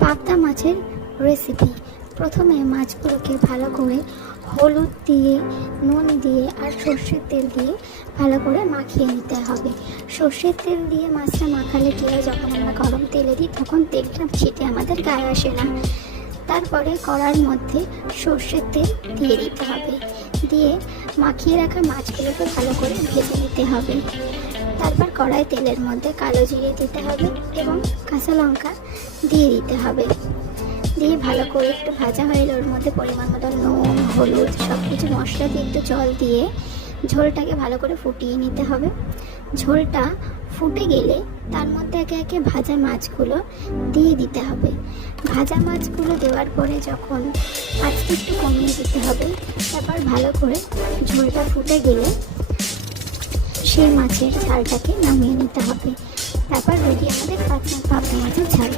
পাবদা মাছের রেসিপি। প্রথমে মাছগুলোকে ভালো করে হলুদ দিয়ে, নুন দিয়ে আর সর্ষের তেল দিয়ে ভালো করে মাখিয়ে নিতে হবে। সর্ষের তেল দিয়ে মাছটা মাখালে কী হয়, যখন আমরা গরম তেলে দিই তখন তেলটা ছিটে আমাদের গায়ে আসে না। তারপরে কড়ার মধ্যে সর্ষের তেল দিয়ে দিতে হবে, দিয়ে মাখিয়ে রাখা মাছগুলোকে ভালো করে ভেজে নিতে হবে। তারপর কড়াই তেলের মধ্যে কালো জিরে দিতে হবে এবং কাঁচা লঙ্কা দিয়ে দিতে হবে। দিয়ে ভালো করে একটু ভাজা হয়ে ওর মধ্যে পরিমাণ মতো নুন, হলুদ সব কিছু মশলা দিয়ে একটু জল দিয়ে ঝোলটাকে ভালো করে ফুটিয়ে নিতে হবে। ঝোলটা ফুটে গেলে তার মধ্যে একে একে ভাজা মাছগুলো দিয়ে দিতে হবে। ভাজা মাছগুলো দেওয়ার পরে যখন আঁচটা একটু কমিয়ে দিতে হবে। তারপর ভালো করে ঝোলটা ফুটে গেলে সেই মাছের ঝালটাকে নামিয়ে নিতে হবে। তারপর রেডি আমাদের পাবদা মাছের ঝাল।